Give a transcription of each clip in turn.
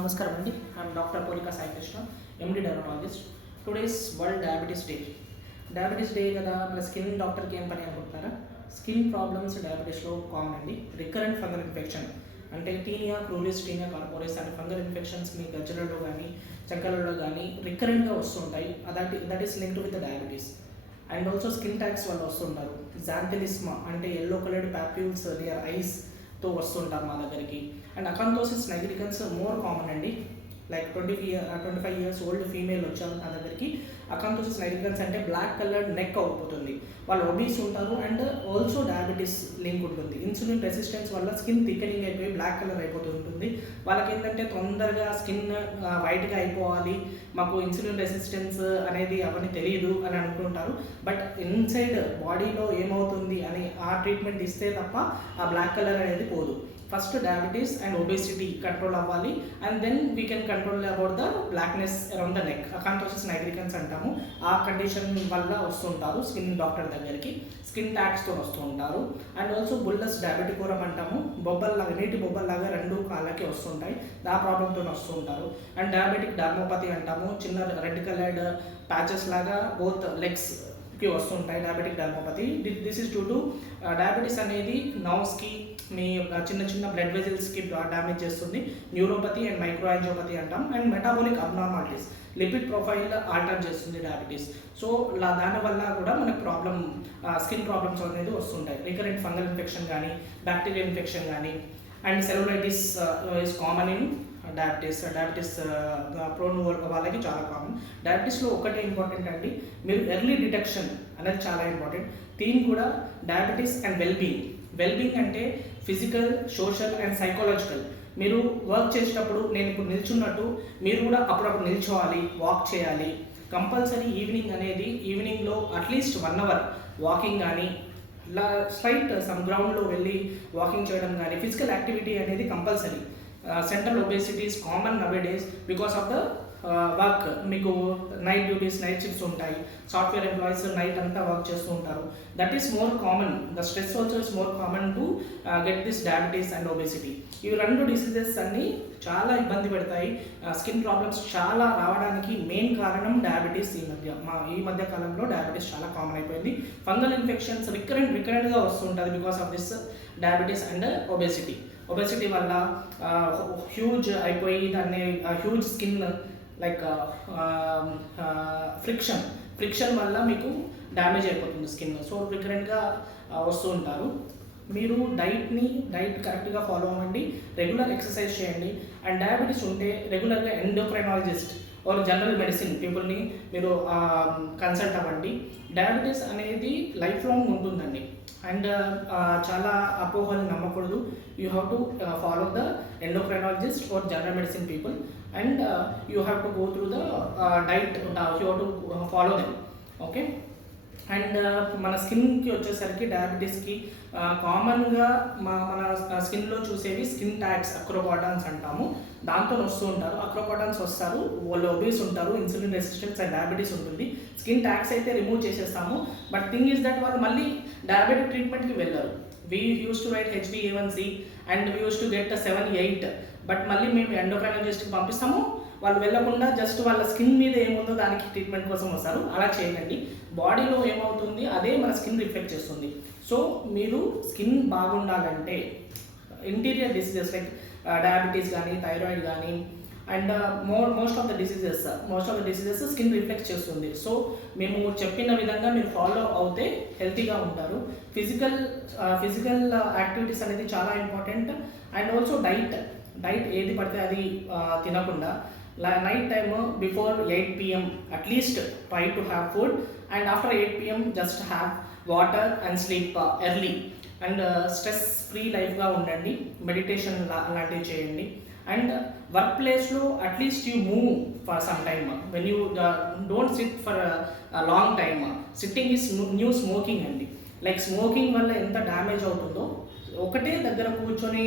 నమస్కారం అండి. I'm doctor Polika Sai Krishna, MD dermatologist. Today's world diabetes day. Diabetes day కదా, మన స్కిన్ డాక్టర్కి ఏం పని అనుకుంటున్నారా? స్కిన్ ప్రాబ్లమ్స్ డయాబెటీస్లో కామన్ అండి. రికరెంట్ ఫంగల్ ఇన్ఫెక్షన్ అంటే టీనియా క్రూలిస్, టీనియా కార్పోరేస్ అనే ఫంగల్ ఇన్ఫెక్షన్స్ మీ గజ్జలలో కానీ చక్కలలో కానీ రికరెంట్గా వస్తుంటాయి. That is linked with diabetes. And also skin tags వల్ల వస్తుంటారు. జాంథెలిస్మా అంటే ఎల్లో కలర్డ్ ప్యాప్యూల్స్ నియర్ ఐస్తో వస్తుంటారు మా దగ్గరికి. And acanthosis nigricans more common అండి. లైక్ 25 ఇయర్స్ ఓల్డ్ ఫీమేల్ వచ్చారు నా దగ్గరికి. అకాంతోసిస్ నైగ్రికన్స్ అంటే బ్లాక్ కలర్ నెక్ అయిపోతుంది. వాళ్ళు ఒబీస్ ఉంటారు అండ్ ఆల్సో డయాబెటీస్ లింక్ ఉంటుంది. ఇన్సులిన్ రెసిస్టెన్స్ వల్ల స్కిన్ థికెనింగ్ అయిపోయి బ్లాక్ కలర్ అయిపోతుంటుంది. వాళ్ళకి ఏంటంటే తొందరగా స్కిన్ వైట్గా అయిపోవాలి, మాకు ఇన్సులిన్ రెసిస్టెన్స్ అనేది అవన్నీ తెలియదు అని అనుకుంటారు. బట్ ఇన్సైడ్ బాడీలో ఏమవుతుంది అని ఆ ట్రీట్మెంట్ ఇస్తే తప్ప ఆ బ్లాక్ కలర్ అనేది పోదు. First diabetes and obesity control అవ్వాలి and then we can control about the blackness around the neck. Acanthosis nigricans అంటాము. ఆ కండిషన్ వల్ల వస్తుంటారు స్కిన్ డాక్టర్ దగ్గరికి. స్కిన్ ట్యాక్స్తో వస్తూ ఉంటారు. అండ్ ఆల్సో బుల్లస్ డయాబెటికోరం అంటాము. బొబ్బల్లాగా, నీటి బొబ్బల్లాగా రెండు కాళ్ళకి వస్తుంటాయి. ఆ ప్రాబ్లంతో వస్తూ ఉంటారు. అండ్ డయాబెటిక్ డర్మోపతి అంటాము. చిన్న రెడ్ కలర్డ్ ప్యాచెస్ లాగా బోత్ లెగ్స్కి వస్తుంటాయి diabetic dermopathy. This is due to diabetes అనేది నర్వ్స్కి, మీ చిన్న చిన్న బ్లడ్ వెజల్స్కి డ్యామేజ్ చేస్తుంది. న్యూరోపతి అండ్ మైక్రోయాంజియోపతి అంటాం. And metabolic abnormalities, lipid profile alter చేస్తుంది డయాబెటీస్. సో దానివల్ల కూడా మనకు స్కిన్ ప్రాబ్లమ్స్ అనేది వస్తుంటాయి. రికరెంట్ ఫంగల్ ఇన్ఫెక్షన్ కానీ, బ్యాక్టీరియల్ ఇన్ఫెక్షన్ కానీ. And cellulitis is common in diabetes prone వాళ్ళకి చాలా కామన్. డయాబెటీస్లో ఒకటే ఇంపార్టెంట్ అండి, మీరు ఎర్లీ డిటెక్షన్ అనేది చాలా ఇంపార్టెంట్. థీమ్ కూడా డయాబెటీస్ అండ్ వెల్బీయింగ్ అంటే ఫిజికల్, సోషల్ అండ్ సైకలాజికల్. మీరు వర్క్ చేసేటప్పుడు నేను ఇప్పుడు నిల్చున్నట్టు మీరు కూడా అప్పుడప్పుడు నిల్చోవాలి, వాక్ చేయాలి. కంపల్సరీ ఈవినింగ్లో అట్లీస్ట్ 1 అవర్ వాకింగ్ కానీ, ఇలా స్లైట్ సమ్ గ్రౌండ్లో వెళ్ళి వాకింగ్ చేయడం కానీ, ఫిజికల్ యాక్టివిటీ అనేది compulsory. Central obesity is common nowadays because of the work. మీకు నైట్ డ్యూటీస్, నైట్ షిఫ్ట్స్ ఉంటాయి. సాఫ్ట్వేర్ ఎంప్లాయీస్ నైట్ అంతా వర్క్ చేస్తూ ఉంటారు. That is more common. The stress also is more common to get this diabetes and obesity. ఇవి రెండు diseases అన్ని చాలా ఇబ్బంది పెడతాయి. స్కిన్ ప్రాబ్లమ్స్ చాలా రావడానికి మెయిన్ కారణం డయాబెటీస్. ఈ మధ్య కాలంలో డయాబెటీస్ చాలా కామన్ అయిపోయింది. ఫంగల్ ఇన్ఫెక్షన్స్ రికరెంట్గా వస్తుంటుంది because of this diabetes and obesity వల్ల హ్యూజ్ అయిపోయి దాన్ని హ్యూజ్ స్కిన్ లైక్ ఫ్రిక్షన్ వల్ల మీకు డ్యామేజ్ అయిపోతుంది స్కిన్. సో రికరెంట్గా వస్తూ ఉంటారు. మీరు డైట్ కరెక్ట్గా ఫాలో అవ్వండి, రెగ్యులర్ ఎక్సర్సైజ్ చేయండి. అండ్ డయాబెటీస్ ఉంటే రెగ్యులర్గా ఎండోక్రైనాలజిస్ట్ ఆర్ జనరల్ మెడిసిన్ పీపుల్ని మీరు కన్సల్ట్ అవ్వండి. డయాబెటీస్ అనేది లైఫ్ లాంగ్ ఉంటుందండి. అండ్ చాలా అపోహలు నమ్మకూడదు. You have to follow the endocrinologist or general medicine people and you have to go through the diet. You have to follow them. Okay. And మన స్కిన్కి వచ్చేసరికి డయాబెటీస్కి కామన్గా మన స్కిన్లో చూసేవి స్కిన్ ట్యాగ్స్, అక్రోపాటాన్స్ అంటాము. దాంతో వస్తూ ఉంటారు. అక్రోపాటాన్స్ వస్తారు, వాళ్ళు ఒబేస్ ఉంటారు, ఇన్సులిన్ రెసిస్టెన్స్ అండ్ డయాబెటీస్ ఉంటుంది. స్కిన్ ట్యాగ్స్ అయితే రిమూవ్ చేసేస్తాము. బట్ థింగ్ ఈజ్ దట్ వాళ్ళు మళ్ళీ డయాబెటిక్ ట్రీట్మెంట్కి వెళ్ళరు. We use to right HbA1c and we use to get 7-8. But మళ్ళీ మేము ఎండోక్రైనాలజిస్ట్కి పంపిస్తాము. వాళ్ళు వెళ్ళకుండా జస్ట్ వాళ్ళ స్కిన్ మీద ఏముందో దానికి ట్రీట్మెంట్ కోసం వస్తారు. అలా చేయకండి. బాడీలో ఏమవుతుంది అదే మన స్కిన్ రిఫ్లెక్ట్ చేస్తుంది. సో మీరు స్కిన్ బాగుండాలంటే ఇంటీరియర్ డిసీజెస్ లైక్ డయాబెటీస్ కానీ, థైరాయిడ్ కానీ and most of the diseases skin reflect చేస్తుంది. సో మేము చెప్పిన విధంగా మీరు ఫాలో అవుతే హెల్తీగా ఉంటారు. ఫిజికల్ యాక్టివిటీస్ అనేది చాలా ఇంపార్టెంట్. అండ్ ఆల్సో డైట్ ఏది పడితే అది తినకుండా night time before 8 PM at least try to have food and after 8 PM just have water and sleep early. And stress free లైఫ్గా ఉండండి. మెడిటేషన్ అలాంటివి చేయండి. అండ్ వర్క్ ప్లేస్లో at least you move for some time. When you don't sit for long time. Sitting is new smoking అండి. Like smoking వల్ల ఎంత damage అవుతుందో, ఒకటే దగ్గర కూర్చొని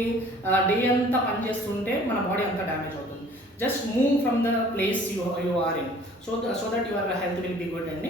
డే అంతా పనిచేస్తుంటే మన బాడీ అంతా డ్యామేజ్ అవుతుంది. Just move from the place you are in so that your health will be good అండి.